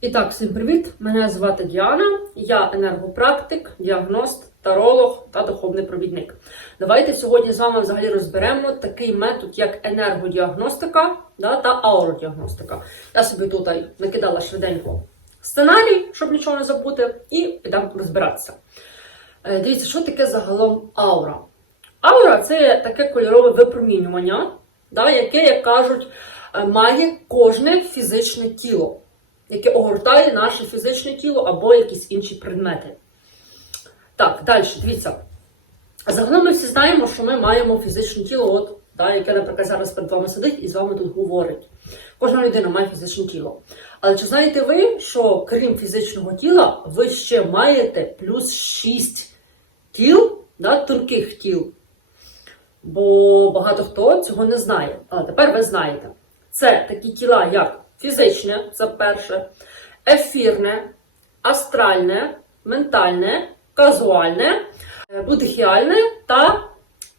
І так, всім привіт! Мене звати Діана, я енергопрактик, діагност, таролог та духовний провідник. Давайте сьогодні з вами взагалі розберемо такий метод, як енергодіагностика да, та ауродіагностика. Я собі тут накидала швиденько сценарій, щоб нічого не забути, і підемо розбиратися. Е, Дивіться, що таке загалом аура? Аура це таке кольорове випромінювання, да, яке, як кажуть, е, має кожне фізичне тіло, яке огортає наше фізичне тіло або якісь інші предмети. Так, далі, дивіться. Загалом ми всі знаємо, що ми маємо фізичне тіло, от, да, яке, наприклад, зараз перед вами сидить і з вами тут говорить. Кожна людина має фізичне тіло. Але чи знаєте ви, що крім фізичного тіла, ви ще маєте плюс 6 тіл, да, тонких тіл? Бо багато хто цього не знає. Але тепер ви знаєте. Це такі тіла, як фізичне, це перше, ефірне, астральне, ментальне, казуальне, е, будихіальне та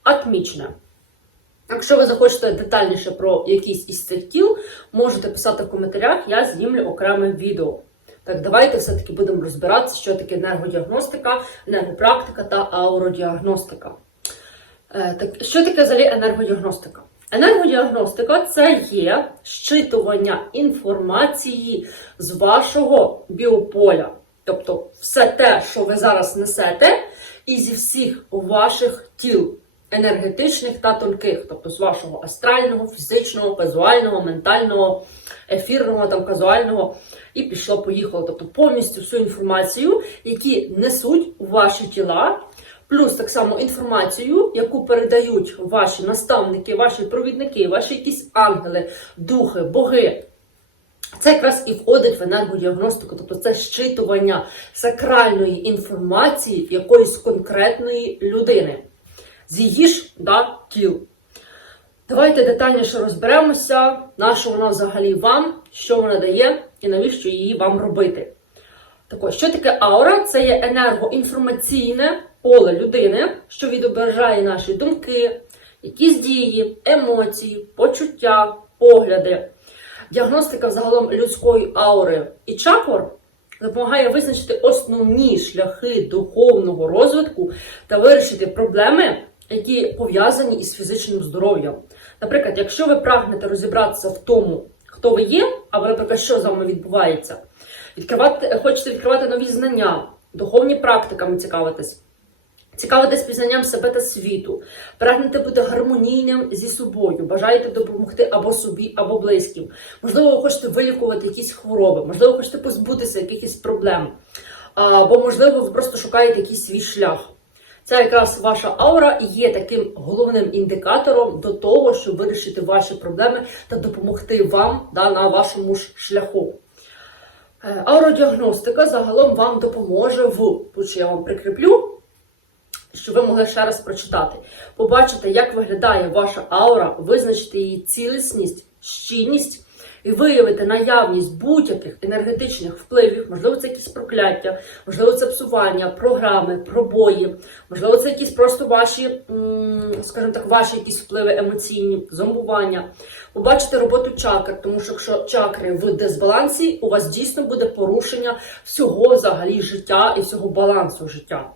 атмічне. Якщо ви захочете детальніше про якісь із цих тіл, можете писати в коментарях, я знімлю окреме відео. Так, давайте все-таки будемо розбиратися, що таке енергодіагностика, енергопрактика та ауродіагностика. Е, Так, що таке взагалі енергодіагностика? Енергодіагностика це є щитування інформації з вашого біополя. Тобто все те, що ви зараз несете, і зі всіх ваших тіл енергетичних та тонких, тобто з вашого астрального, фізичного, казуального, ментального, ефірного, там, казуального, і пішло-поїхало. Тобто повністю всю інформацію, які несуть у ваші тіла, плюс так само інформацію, яку передають ваші наставники, ваші провідники, ваші якісь ангели, духи, боги. Це якраз і входить в енергодіагностику, тобто це щитування сакральної інформації якоїсь конкретної людини з її ж да, тіл. Давайте детальніше розберемося, на що вона взагалі вам, що вона дає і навіщо її вам робити. Так що таке аура? Це є енергоінформаційне поле людини, що відображає наші думки, якісь дії, емоції, почуття, погляди. Діагностика взагалом людської аури і чакр допомагає визначити основні шляхи духовного розвитку та вирішити проблеми, які пов'язані із фізичним здоров'ям. Наприклад, якщо ви прагнете розібратися в тому, хто ви є, або, наприклад, що з вами відбувається, відкривати, хочете відкривати нові знання, духовні практиками цікавитись. Цікавитесь пізнанням себе та світу, прагнете бути гармонійним зі собою, бажаєте допомогти або собі, або близьким. Можливо, ви хочете вилікувати якісь хвороби, можливо, ви хочете позбутися якихось проблем, або, можливо, ви просто шукаєте якийсь свій шлях. Це якраз ваша аура є таким головним індикатором до того, щоб вирішити ваші проблеми та допомогти вам да, на вашому ж шляху. Е, Ауродіагностика загалом вам допоможе в, тут я вам прикріплю, щоб ви могли ще раз прочитати. Побачити, як виглядає ваша аура, визначити її цілісність, щільність і виявити наявність будь-яких енергетичних впливів, можливо, це якісь прокляття, можливо, це псування, програми, пробої, можливо, це якісь просто ваші, скажімо так, ваші якісь впливи емоційні, зомбування. Побачити роботу чакр, тому що якщо чакри в дисбалансі, у вас дійсно буде порушення всього взагалі життя і всього балансу життя.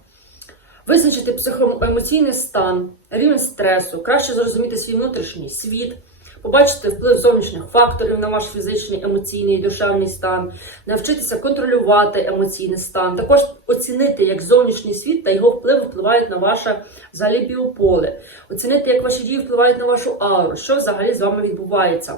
Визначити психоемоційний стан, рівень стресу, краще зрозуміти свій внутрішній світ, побачити вплив зовнішніх факторів на ваш фізичний, емоційний і душевний стан, навчитися контролювати емоційний стан, також оцінити, як зовнішній світ та його впливи впливають на ваше взагалі біополе, оцінити, як ваші дії впливають на вашу ауру, що взагалі з вами відбувається.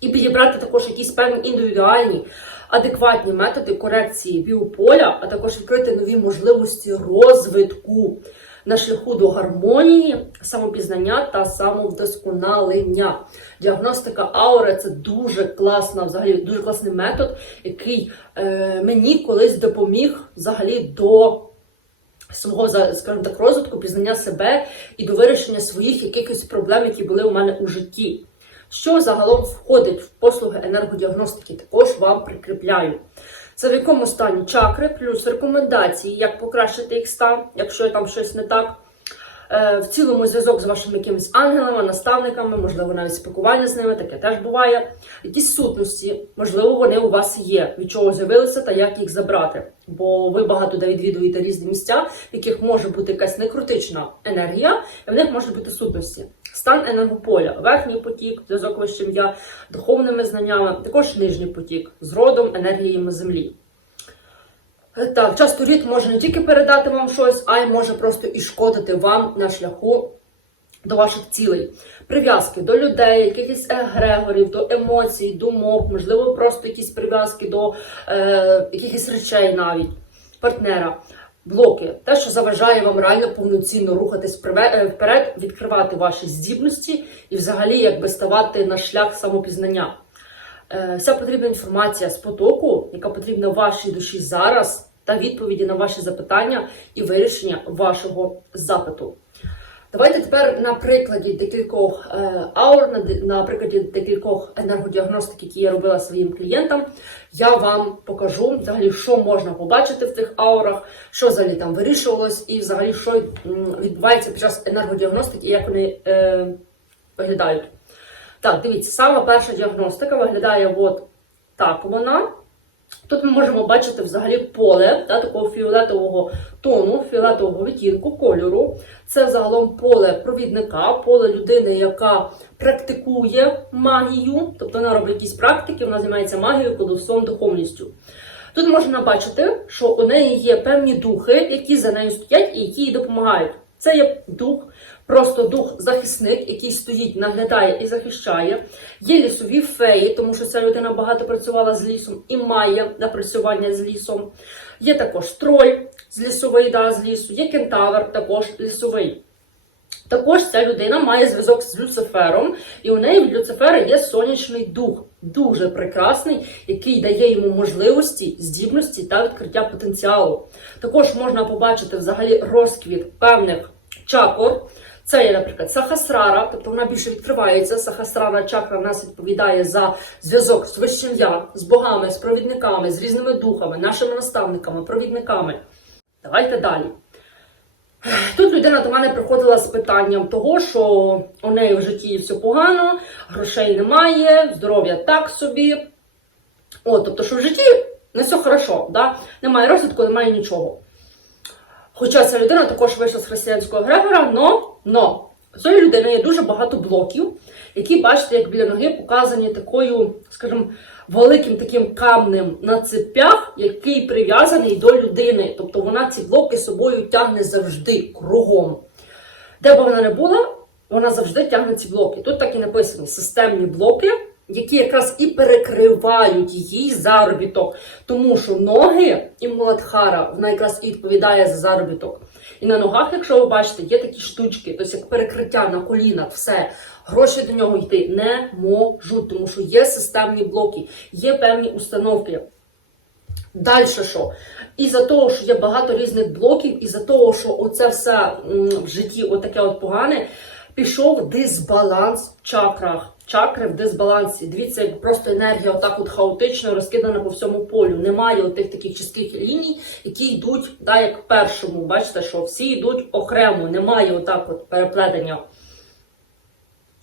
І підібрати також якісь певні індивідуальні, адекватні методи корекції біополя, а також відкрити нові можливості розвитку на шляху до гармонії, самопізнання та самовдосконалення. Діагностика аури це дуже класна, взагалі дуже класний метод, який е, мені колись допоміг взагалі до. Свого скажімо так, розвитку, пізнання себе і до вирішення своїх якихось проблем, які були у мене у житті. Що загалом входить в послуги енергодіагностики, також вам прикріпляю. Це в якому стані чакри, плюс рекомендації, як покращити їх стан, якщо там щось не так. е, в цілому зв'язок з вашими якимись ангелами, наставниками, можливо, навіть спілкування з ними, таке теж буває. Якісь сутності, можливо, вони у вас є, від чого з'явилися та як їх забрати. Бо ви багато де відвідуєте різні місця, в яких може бути якась некритична енергія, і в них можуть бути сутності. Стан енергополя, верхній потік, зв'язок вищим я, духовними знаннями, також нижній потік з родом, енергіями землі. Так, часто рід може не тільки передати вам щось, а й може просто і шкодити вам на шляху до ваших цілей. Прив'язки до людей, якихось егрегорів, до емоцій, думок, можливо, просто якісь прив'язки до е, якихось речей навіть, партнера. Блоки, те, що заважає вам реально повноцінно рухатись е, вперед, відкривати ваші здібності і взагалі якби ставати на шлях самопізнання. Е, Вся потрібна інформація з потоку, яка потрібна вашій душі зараз, та відповіді на ваші запитання і вирішення вашого запиту. Давайте тепер на прикладі декількох е, аур, на, прикладі декількох енергодіагностик, які я робила своїм клієнтам, я вам покажу взагалі, що можна побачити в тих аурах, що взагалі там вирішувалось, і взагалі що відбувається під час енергодіагностики як вони е, виглядають. Так, дивіться, сама перша діагностика виглядає от так вона. Тут ми можемо бачити взагалі поле да, такого фіолетового тону, фіолетового відтінку, кольору. Це загалом поле провідника, поле людини, яка практикує магію, тобто вона робить якісь практики, вона займається магією, колосом, духовністю. Тут можна бачити, що у неї є певні духи, які за нею стоять і які їй допомагають. Це є дух, просто дух-захисник, який стоїть, наглядає і захищає. Є лісові феї, тому що ця людина багато працювала з лісом і має напрацювання з лісом. Є також троль з лісовий, да, з лісу, є кентавр, також лісовий. Також ця людина має зв'язок з Люцифером, і у неї в Люцифера є сонячний дух, дуже прекрасний, який дає йому можливості, здібності та відкриття потенціалу. Також можна побачити взагалі розквіт певних чакор. Це є, наприклад, сахасрара, тобто вона більше відкривається. Сахасрара чакра в нас відповідає за зв'язок з вищим я, з богами, з провідниками, з різними духами, нашими наставниками, провідниками. Давайте далі. Тут людина до мене приходила з питанням того, що у неї в житті все погано, грошей немає, здоров'я так собі. От, тобто, що в житті не все хорошо, да? немає розвитку, немає нічого. Хоча ця людина також вийшла з християнського Грегора, но, но у цієї людини є дуже багато блоків, які, бачите, як біля ноги показані такою, скажімо, великим таким камнем на цепях, який прив'язаний до людини. Тобто вона ці блоки собою тягне завжди кругом. Де б вона не була, вона завжди тягне ці блоки. Тут так і написано: системні блоки, які якраз і перекривають її заробіток. Тому що ноги і Муладхара, вона якраз і відповідає за заробіток. І на ногах, якщо ви бачите, є такі штучки, тобто як перекриття на колінах, все. Гроші до нього йти не можуть, тому що є системні блоки, є певні установки. Далі що? Із-за того, що є багато різних блоків, із-за того, що оце все в житті отаке от погане, пішов дисбаланс в чакрах. Чакри в дисбалансі. Дивіться, як просто енергія отак от хаотично розкидана по всьому полю. Немає отих таких чітких ліній, які йдуть, да, як першому. Бачите, що всі йдуть окремо, немає отак от переплетення.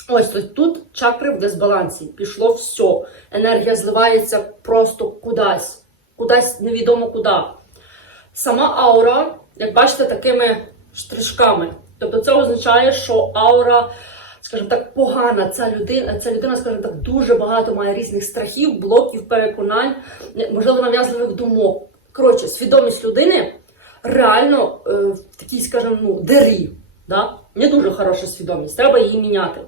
Ось тут чакри в дисбалансі. Пішло все. Енергія зливається просто кудись, кудись невідомо куди. Сама аура, як бачите, такими штришками. Тобто це означає, що аура, скажімо так, погана. Ця людина, ця людина, скажімо так, дуже багато має різних страхів, блоків, переконань, можливо, нав'язливих думок. Коротше, свідомість людини реально е, в такій, скажімо, ну, дирі. Да? Не дуже хороша свідомість, треба її міняти.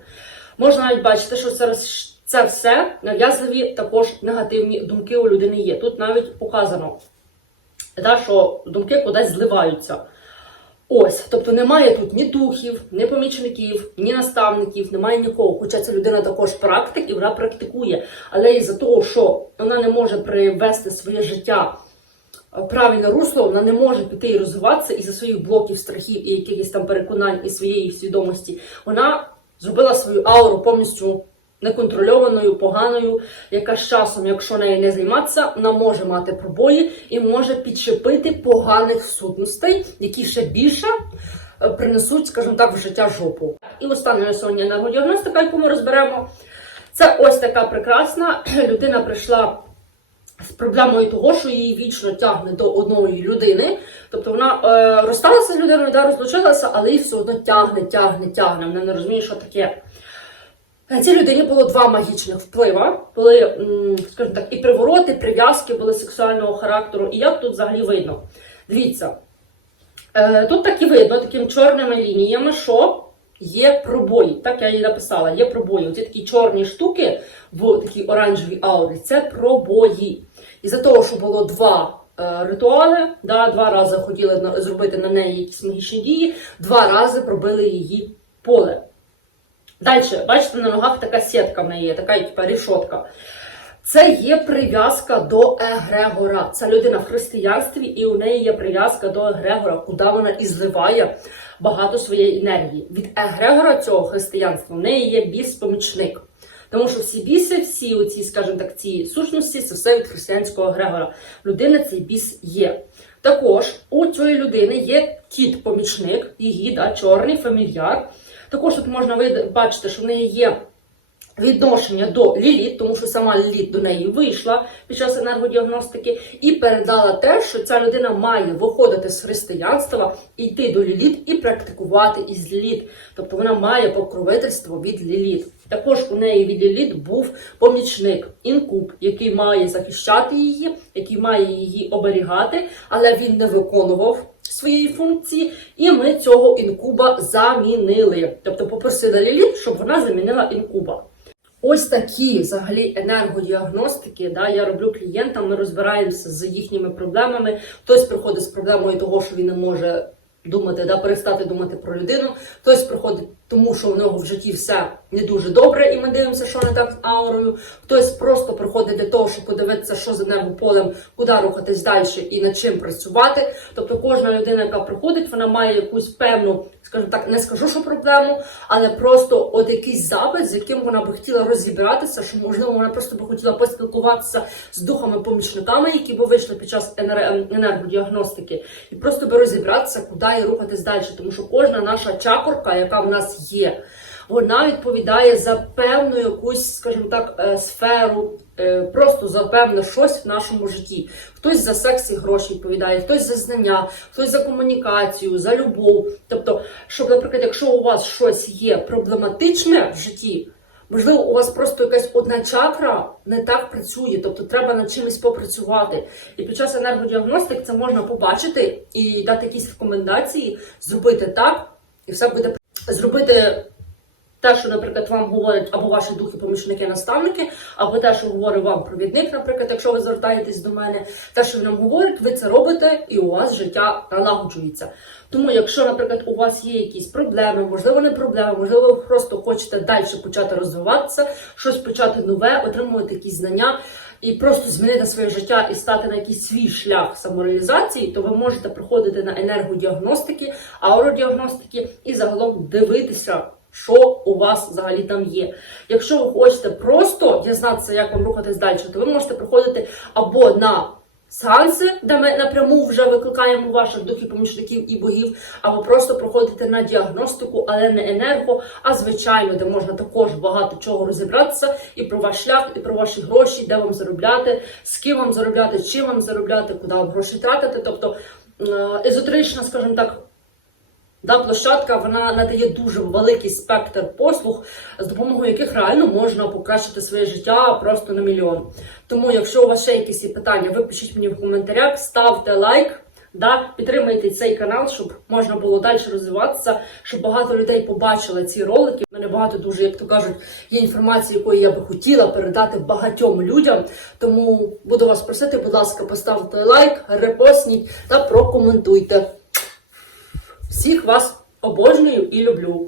Можна навіть бачити, що роз- це все нав'язливі також негативні думки у людини є. Тут навіть показано, що думки кудись зливаються. Ось, тобто немає тут ні духів, ні помічників, ні наставників, немає нікого. Хоча ця людина також практик і вона практикує. Але із-за того, що вона не може привести своє життя в правильне русло, вона не може піти і розвиватися із-за своїх блоків, страхів і якихось там переконань і своєї свідомості. Вона зробила свою ауру повністю неконтрольованою, поганою, яка з часом, якщо нею не займатися, вона може мати пробої і може підчепити поганих сутностей, які ще більше е, принесуть, скажімо так, в життя жопу. І остання сьогодні енергодіагностика, яку ми розберемо, це ось така прекрасна людина прийшла з проблемою того, що її вічно тягне до одної людини. Тобто вона е, розсталася з людиною, да, розлучилася, але її все одно тягне, тягне, тягне. Вона не розуміє, що таке. Е, Цій людині було два магічних вплива. Були, скажімо так, і привороти, і прив'язки були сексуального характеру. І як тут взагалі видно? Дивіться, е, тут так і видно такими чорними лініями, що є пробої. Так я їй написала, є пробої. Оці такі чорні штуки в такій оранжевій аурі це пробої. І за того, що було два е, ритуали, да, два рази хотіли зробити на неї якісь магічні дії, два рази пробили її поле. Далі, бачите, на ногах така сітка в неї є, така типа рішотка. Це є прив'язка до Егрегора. Це людина в християнстві, і у неї є прив'язка до Егрегора, куди вона і зливає багато своєї енергії. Від Егрегора цього християнства в неї є біс-помічник. Тому що всі біси, всі оці, скажімо так, ці сущності, це все від християнського Егрегора. В Людини цей біс є. Також у цієї людини є кіт-помічник, її да, чорний фамільяр. Також тут можна бачити, що в неї є відношення до Ліліт, тому що сама Ліліт до неї вийшла під час енергодіагностики, і передала те, що ця людина має виходити з християнства, йти до Ліліт і практикувати із Ліліт. Тобто вона має покровительство від Ліліт. Також у неї від Ліліт був помічник інкуб, який має захищати її, який має її оберігати, але він не виконував своєї функції, і ми цього інкуба замінили. Тобто попросили Ліліт, щоб вона замінила інкуба. Ось такі взагалі енергодіагностики. Да, я роблю клієнтам, ми розбираємося з їхніми проблемами. Хтось приходить з проблемою того, що він не може думати, да, перестати думати про людину. Хтось приходить тому, що в нього в житті все не дуже добре, і ми дивимося, що не так з аурою. Хтось просто приходить для того, щоб подивитися, що з енергополем, куди рухатись далі і над чим працювати. Тобто кожна людина, яка приходить, вона має якусь певну, скажімо так, не скажу, що проблему, але просто от якийсь запит, з яким вона би хотіла розібратися, що можливо вона просто би хотіла поспілкуватися з духами-помічниками, які би вийшли під час енергодіагностики, і просто би розібратися, куди і рухатись далі. Тому що кожна наша чакорка, яка в нас є, вона відповідає за певну якусь, скажімо так, е, сферу, е, просто за певне щось в нашому житті. Хтось за секс і гроші відповідає, хтось за знання, хтось за комунікацію, за любов. Тобто, щоб, наприклад, якщо у вас щось є проблематичне в житті. Можливо, у вас просто якась одна чакра не так працює, тобто треба над чимось попрацювати. І під час енергодіагностик це можна побачити і дати якісь рекомендації, зробити так, і все буде зробити те, що, наприклад, вам говорять або ваші духи, помічники, наставники, або те, що говорить вам провідник, наприклад, якщо ви звертаєтесь до мене, те, що він нам говорить, ви це робите, і у вас життя налагоджується. Тому, якщо, наприклад, у вас є якісь проблеми, можливо, не проблеми, можливо, ви просто хочете далі почати розвиватися, щось почати нове, отримувати якісь знання. І просто змінити своє життя і стати на якийсь свій шлях самореалізації, то ви можете приходити на енергодіагностики, ауродіагностики і загалом дивитися, що у вас взагалі там є. Якщо ви хочете просто дізнатися, як вам рухатись далі, то ви можете приходити або на сеанси, де ми напряму вже викликаємо ваших духів, помічників і богів, або просто проходити на діагностику, але не енерго, а звичайно, де можна також багато чого розібратися і про ваш шлях, і про ваші гроші, де вам заробляти, з ким вам заробляти, чим вам заробляти, куди вам гроші тратити. Тобто е, езотерична, скажімо так. Да, площадка вона надає дуже великий спектр послуг, з допомогою яких реально можна покращити своє життя просто на мільйон. Тому, якщо у вас ще якісь питання, ви пишіть мені в коментарях, ставте лайк, да, підтримайте цей канал, щоб можна було далі розвиватися, щоб багато людей побачили ці ролики. У мене багато дуже, як то кажуть, є інформації, якої я би хотіла передати багатьом людям. Тому буду вас просити, будь ласка, поставте лайк, репостніть та прокоментуйте. Всіх вас обожнюю і люблю.